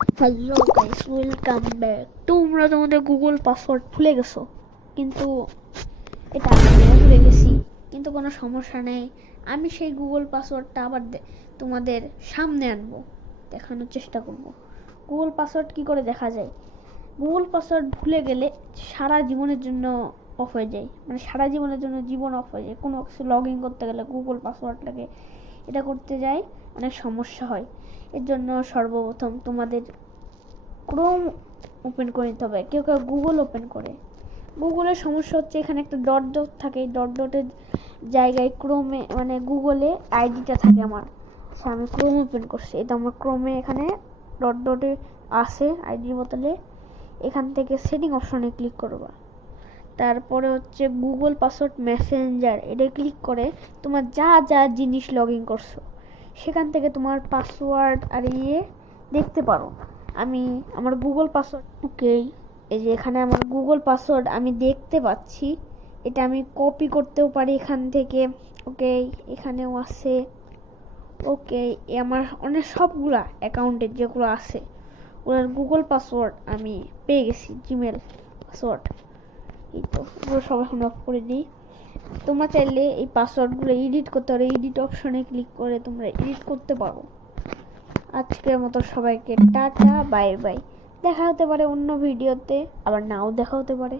Hello guys, welcome back. তোমরা তোমাদের Google password ভুলে গেছো, কিন্তু এটা আমিও ভুলে গেছি। কিন্তু কোনো সমস্যা নেই, আমি সেই গুগল পাসওয়ার্ডটা আবার তোমাদের সামনে আনবো, দেখানোর চেষ্টা করব। গুগল পাসওয়ার্ড কি করে দেখা যায়? গুগল পাসওয়ার্ড ভুলে গেলে সারা জীবনের জন্য অফ হয়ে যায়, মানে সারা জীবনের জন্য জীবন অফ হয়ে যায়। কোনো কিছু লগ ইন করতে গেলে গুগল পাসওয়ার্ড লাগে, এটা করতে যাই অনেক সমস্যা হয়। এর জন্য সর্বপ্রথম তোমাদের ক্রোম ওপেন করে নিতে হবে। কেউ কেউ গুগল ওপেন করে। গুগলের সমস্যা হচ্ছে এখানে একটা ডট ডট থাকে, ডট ডটের জায়গায় ক্রোমে মানে গুগলে আইডিটা থাকে আমার। আচ্ছা, আমি ক্রোম ওপেন করছি, এটা আমার ক্রোমে এখানে ডট ডটে আসে আইডির বদলে। এখান থেকে সেটিং অপশনে ক্লিক করবা। তারপরে হচ্ছে গুগল পাসওয়ার্ড মেসেঞ্জার, এটা ক্লিক করে তোমার যা যা জিনিস লগ ইন করছো সেখান থেকে তোমার পাসওয়ার্ড আর দেখতে পারো। আমি আমার গুগল পাসওয়ার্ড, ওকে, এই যে এখানে আমার গুগল পাসওয়ার্ড আমি দেখতে পাচ্ছি। এটা আমি কপি করতেও পারি এখান থেকে। ওকে, এখানেও আছে। ওকে, আমার অনেক সবগুলা অ্যাকাউন্টের যেগুলো আছে ওগুলোর গুগল পাসওয়ার্ড আমি পেয়ে গেছি, জিমেল পাসওয়ার্ড। এই তো এগুলো সব এখন অফ করে দিই। তোমরা চাইলে এই পাসওয়ার্ডগুলো এডিট করতে পারো, এডিট অপশনে ক্লিক করে তোমরা এডিট করতে পারো। আজকের মতো সবাইকে টাটা, বাই বাই। দেখা হতে পারে অন্য ভিডিওতে, আবার নাও দেখা হতে পারে।